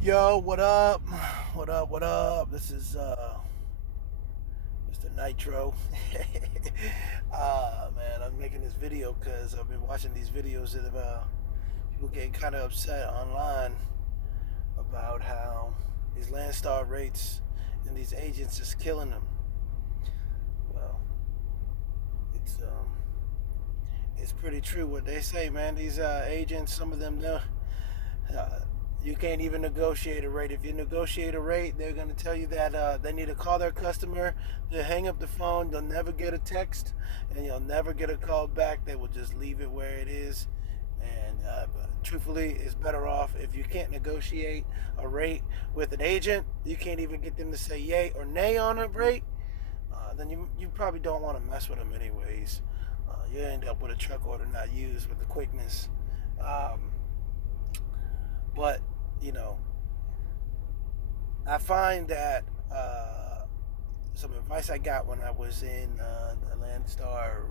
Yo, what up? What up? What up? This is Mr. Nitro. Man, I'm making this video because I've been watching these videos of people getting kind of upset online about how these Landstar rates and these agents is killing them. Well, it's um, it's pretty true what they say, man. These agents, some of them, uh, you can't even negotiate a rate. If you negotiate a rate, they're going to tell you that they need to call their customer. They'll hang up the phone. They'll never get a text, and you'll never get a call back. They will just leave it where it is. And truthfully, it's better off if you can't negotiate a rate with an agent. You can't even get them to say yay or nay on a rate. Then you probably don't want to mess with them anyways. You end up with a truck order not used with the quickness. Um, but you know, I find that some advice I got when I was in the Landstar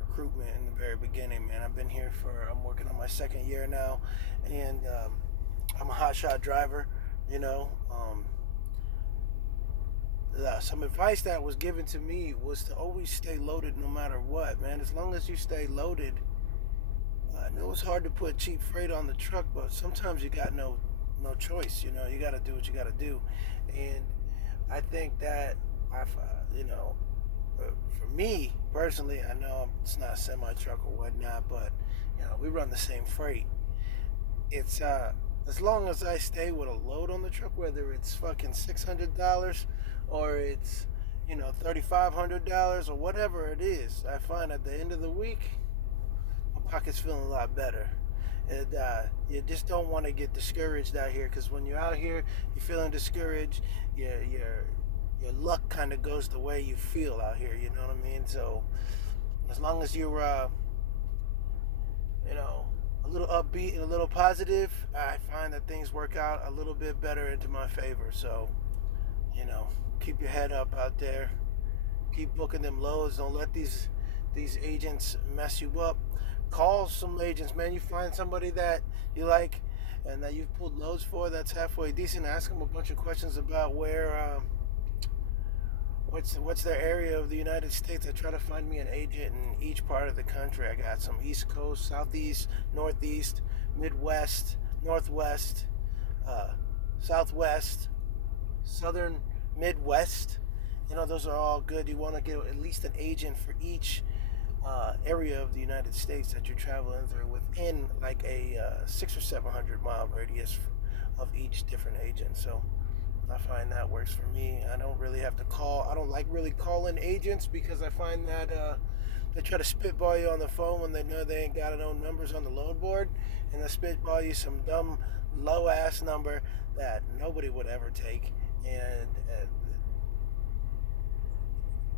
recruitment in the very beginning, man. I'm working on my second year now, and I'm a hotshot driver, you know. Some advice that was given to me was to always stay loaded no matter what, man. As long as you stay loaded, I know it's hard to put cheap freight on the truck, but sometimes you got no choice. You know, you got to do what you got to do, and I think that I've for me personally, I know it's not a semi truck or whatnot, but we run the same freight. It's as long as I stay with a load on the truck, whether it's fucking $600 or it's $3,500 or whatever it is, I find at the end of the week my pocket's feeling a lot better. And you just don't want to get discouraged out here, because when you're out here, you're feeling discouraged. Your luck kind of goes the way you feel out here. You know what I mean? So as long as you're a little upbeat and a little positive, I find that things work out a little bit better into my favor. So you know, keep your head up out there. Keep booking them loads. Don't let these agents mess you up. Call some agents, man. You find somebody that you like and that you've pulled loads for that's halfway decent. Ask them a bunch of questions about what's their area of the United States. I try to find me an agent in each part of the country. I got some East Coast, Southeast, Northeast, Midwest, Northwest, Southwest, Southern, Midwest. Those are all good. You want to get at least an agent for each area of the United States that you're traveling through within like a 600 or 700 mile radius of each different agent. So I find that works for me. I don't really have to call. I don't like really calling agents, because I find that they try to spitball you on the phone when they know they ain't got no numbers on the load board, and they spitball you some dumb low ass number that nobody would ever take. And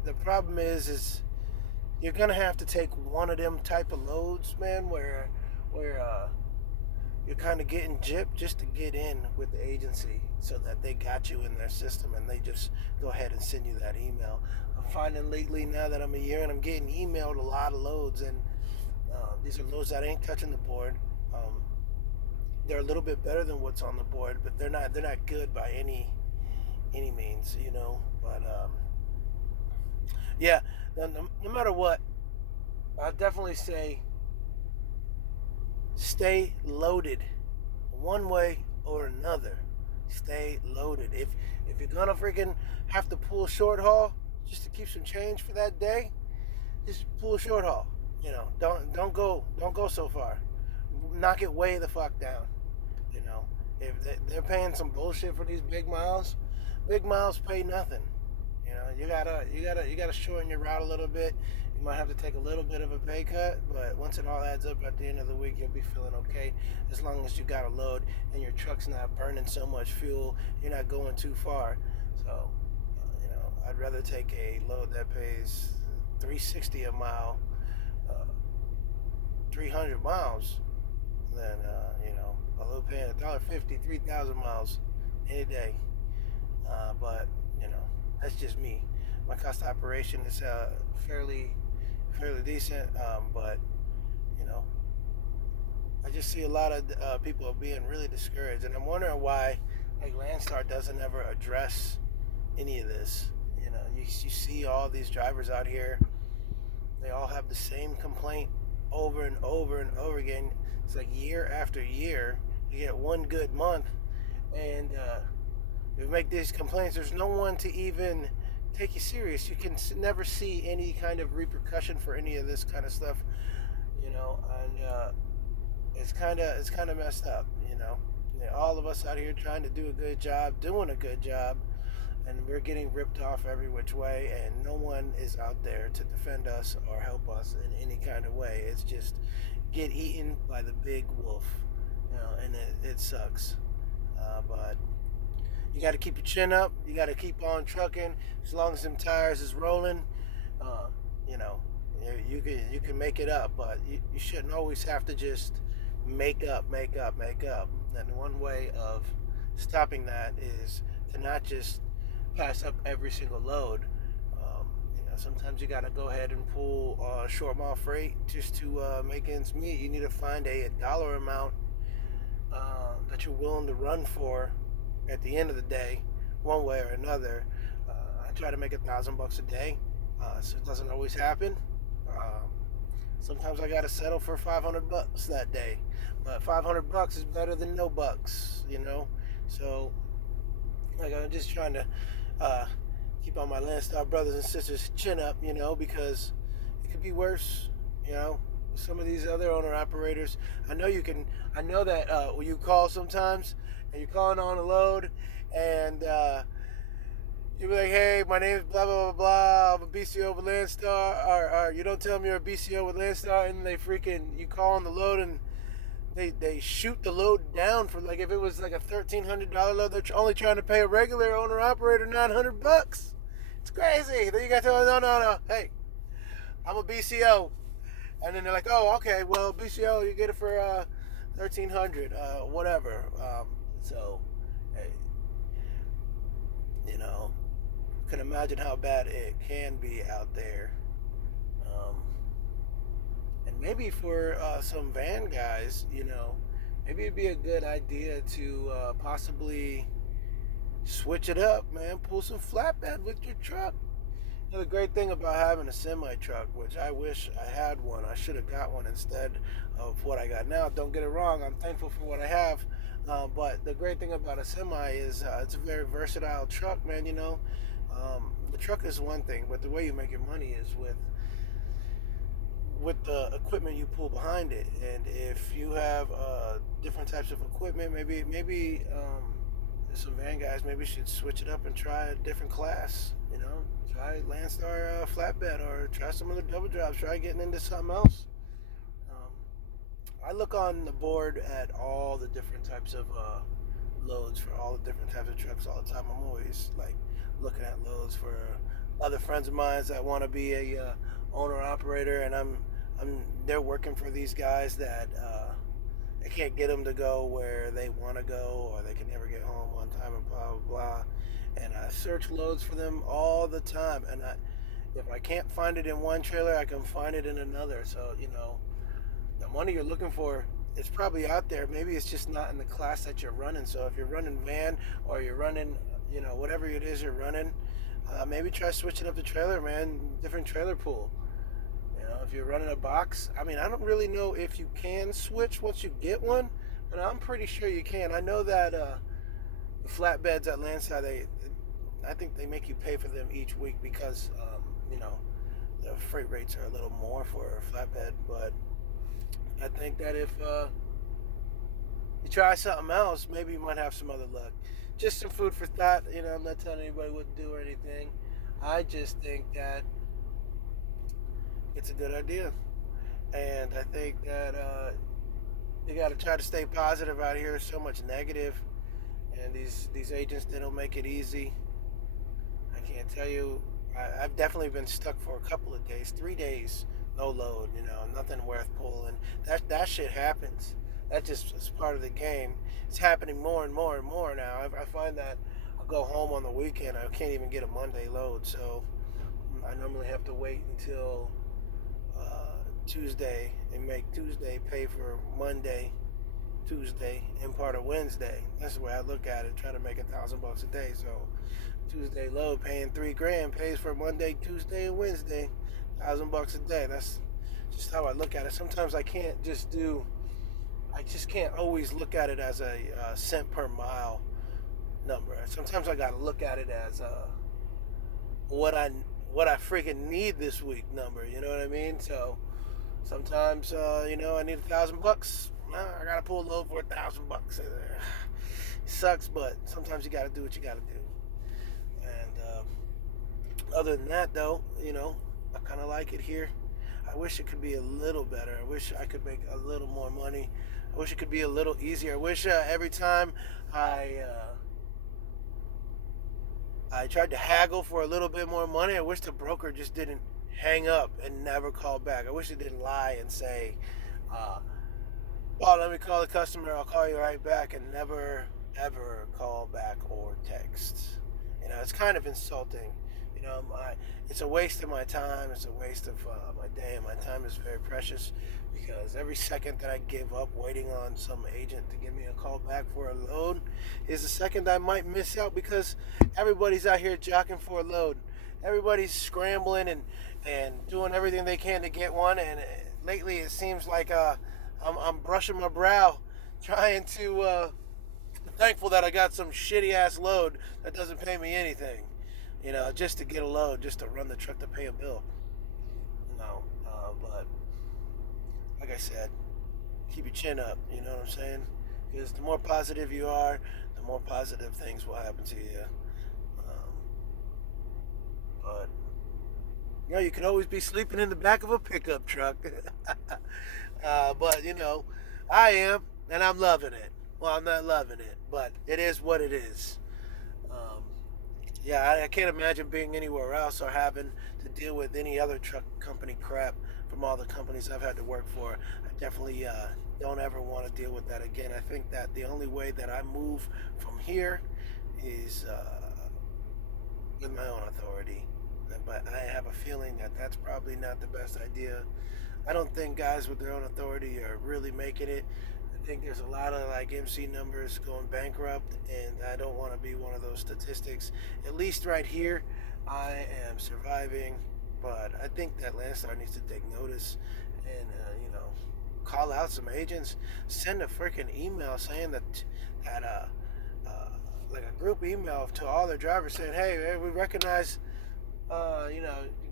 the problem is you're gonna have to take one of them type of loads, man, where you're kind of getting gypped just to get in with the agency, so that they got you in their system and they just go ahead and send you that email. I'm finding lately, now that I'm a year, and I'm getting emailed a lot of loads, and these are loads that ain't touching the board. They're a little bit better than what's on the board, but they're not good by any means, But yeah, no matter what, I definitely say stay loaded, one way or another. Stay loaded. If you're gonna freaking have to pull short haul just to keep some change for that day, just pull short haul. Don't go so far. Knock it way the fuck down. You know, if they're paying some bullshit for these big miles pay nothing. You gotta shorten your route a little bit. You might have to take a little bit of a pay cut, but once it all adds up at the end of the week, you'll be feeling okay, as long as you got a load and your truck's not burning so much fuel. You're not going too far. So, I'd rather take a load that pays 360 a mile, 300 miles, than a load paying $1.50, 3,000 miles any day. But that's just me. My cost of operation is fairly decent, but you know, I just see a lot of people being really discouraged, and I'm wondering why like Landstar doesn't ever address any of this. You see all these drivers out here, they all have the same complaint over and over and over again. It's like year after year, you get one good month, and you make these complaints. There's no one to even take you serious. You can never see any kind of repercussion for any of this kind of stuff, and it's kind of messed up. All of us out here trying to do a good job, doing a good job, and we're getting ripped off every which way, and no one is out there to defend us or help us in any kind of way. It's just get eaten by the big wolf, and it sucks. But you got to keep your chin up. You got to keep on trucking as long as them tires is rolling. Uh, you know, you can make it up, but you shouldn't always have to just make up. And one way of stopping that is to not just pass up every single load. Sometimes you got to go ahead and pull short mile freight just to make ends meet. You need to find a dollar amount that you're willing to run for at the end of the day, one way or another. I try to make $1,000 a day, so it doesn't always happen. Sometimes I got to settle for $500 that day, but $500 is better than no bucks, So, like, I'm just trying to keep on my Landstar brothers and sisters' chin up, because it could be worse, Some of these other owner operators, I know that when you call sometimes and you're calling on a load and you'll be like, hey, my name is blah, blah, blah, blah, I'm a BCO with Landstar, or you don't tell them you're a BCO with Landstar, and you call on the load and they shoot the load down for, like, if it was like a $1,300 load, they're only trying to pay a regular owner operator $900. It's crazy. Then you got to tell them, no, hey, I'm a BCO. And then they're like, oh, okay, well, BCO, you get it for $1,300, whatever. So, hey, you can imagine how bad it can be out there. And maybe for some van guys, maybe it'd be a good idea to possibly switch it up, man. Pull some flatbed with your truck. The great thing about having a semi truck, which I wish I had one, I should have got one instead of what I got now. Don't get it wrong, I'm thankful for what I have. But the great thing about a semi is it's a very versatile truck, man. The truck is one thing, but the way you make your money is with the equipment you pull behind it. And if you have different types of equipment, maybe some van guys maybe should switch it up and try a different class. Try Landstar flatbed, or try some of the double drops. Try getting into something else. I look on the board at all the different types of loads for all the different types of trucks all the time. I'm always like looking at loads for other friends of mine that want to be a owner operator, and they're working for these guys that they can't get them to go where they want to go, or they can never get home on time, and blah blah blah. And I search loads for them all the time, and if I can't find it in one trailer, I can find it in another. So the money you're looking for is probably out there. Maybe it's just not in the class that you're running. So if you're running van, or you're running whatever it is you're running, maybe try switching up the trailer, man. Different trailer pool. If you're running a box, I don't really know if you can switch once you get one, but I'm pretty sure you can. I know that the flatbeds at Landstar, I think they make you pay for them each week because the freight rates are a little more for a flatbed. But I think that if you try something else, maybe you might have some other luck. Just some food for thought. I'm not telling anybody what to do or anything. I just think that it's a good idea, and I think that you got to try to stay positive out here. There's so much negative, and these agents, they don't make it easy. I can't tell you. I've definitely been stuck for a couple of days, 3 days, no load. Nothing worth pulling. That shit happens. That just is part of the game. It's happening more and more and more now. I find that I'll go home on the weekend, I can't even get a Monday load, so I normally have to wait until Tuesday and make Tuesday pay for Monday, Tuesday and part of Wednesday. That's the way I look at it. Try to make $1,000 a day. So Tuesday load paying $3,000 pays for Monday, Tuesday, and Wednesday. $1,000 a day. That's just how I look at it. Sometimes I can't just do. I just can't always look at it as a cent per mile number. Sometimes I gotta look at it as what I what I freaking need this week number. You know what I mean? So sometimes I need $1,000. I gotta pull a load for $1,000. It sucks, but sometimes you gotta do what you gotta do. And other than that, though, I kind of like it here. I wish it could be a little better. I wish I could make a little more money. I wish it could be a little easier. I wish every time I tried to haggle for a little bit more money, I wish the broker just didn't hang up and never call back. I wish it didn't lie and say, well, let me call the customer, I'll call you right back, and never, ever call back or text. It's kind of insulting. It's a waste of my time. It's a waste of my day, and my time is very precious because every second that I give up waiting on some agent to give me a call back for a load is a second I might miss out because everybody's out here jockeying for a load. Everybody's scrambling and doing everything they can to get one, and lately it seems like I'm brushing my brow trying to thankful that I got some shitty ass load that doesn't pay me anything. Just to get a load, just to run the truck to pay a bill. But like I said, keep your chin up. You know what I'm saying? Because the more positive you are, the more positive things will happen to you. But you could always be sleeping in the back of a pickup truck. But I am, and I'm loving it. Well, I'm not loving it, but it is what it is. I can't imagine being anywhere else or having to deal with any other truck company crap from all the companies I've had to work for. I definitely don't ever want to deal with that again. I think that the only way that I move from here is with my own authority. But I have a feeling that that's probably not the best idea. I don't think guys with their own authority are really making it. I think there's a lot of MC numbers going bankrupt, and I don't want to be one of those statistics. At least right here, I am surviving, but I think that Landstar needs to take notice and call out some agents, send a freaking email saying that like a group email to all their drivers saying, hey, we recognize you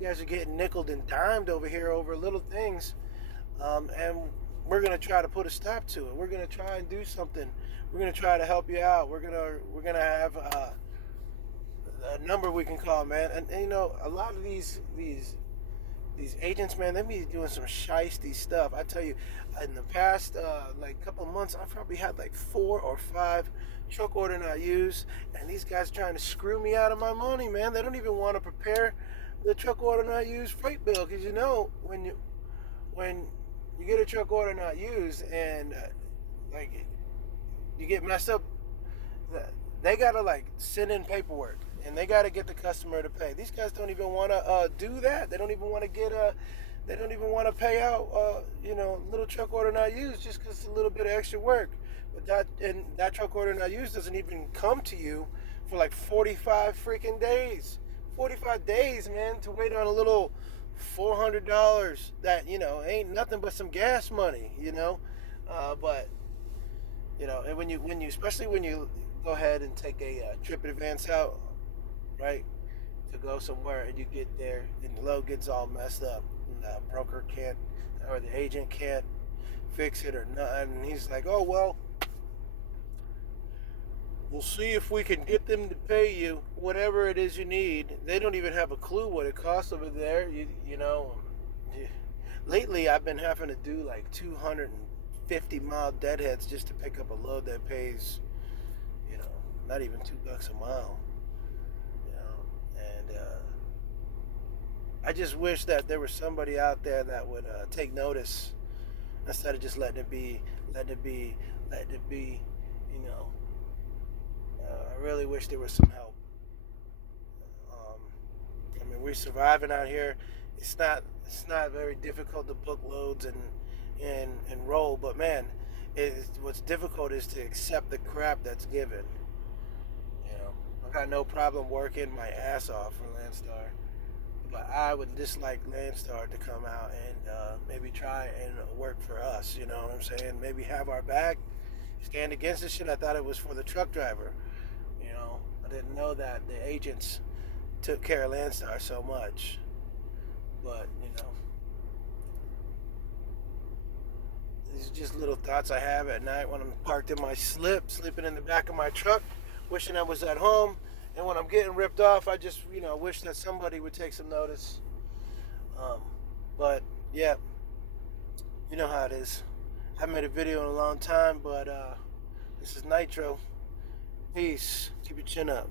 guys are getting nickeled and dimed over here over little things, and we're gonna try to put a stop to it. We're gonna try and do something. We're gonna try to help you out. We're gonna have a number we can call, man. And a lot of these agents, man, they be doing some shiesty stuff. I tell you, in the past couple of months, I've probably had 4 or 5 truck order not used, and these guys trying to screw me out of my money, man. They don't even want to prepare the truck order not used freight bill, because when you get a truck order not used and you get messed up, they gotta send in paperwork and they gotta get the customer to pay. These guys don't even want to do that. They don't even want to they don't even want to pay out little truck order not used just because it's a little bit of extra work. But that truck order not used doesn't even come to you for 45 freaking days. 45 days, man, to wait on a little $400 that ain't nothing but some gas money, but and when you especially when you go ahead and take a trip in advance out, right, to go somewhere, and you get there and the load gets all messed up and the broker can't, or the agent can't fix it or nothing, and he's like, oh well, we'll see if we can get them to pay you whatever it is you need. They don't even have a clue what it costs over there. Lately I've been having to do 250-mile deadheads just to pick up a load that pays, not even $2 a mile. And I just wish that there was somebody out there that would take notice instead of just letting it be. I really wish there was some help. We're surviving out here. It's not very difficult to book loads and roll, but man, what's difficult is to accept the crap that's given. You know, I got no problem working my ass off for Landstar, but I would dislike Landstar to come out and maybe try and work for us. You know what I'm saying? Maybe have our back, stand against this shit. I thought it was for the truck driver. You know, I didn't know that the agents took care of Landstar so much. But these are just little thoughts I have at night when I'm parked in my sleeping in the back of my truck, wishing I was at home. And when I'm getting ripped off, I just, wish that somebody would take some notice. Um, but yeah, you know how it is. I haven't made a video in a long time, but this is Nitro. Peace. Keep your chin up.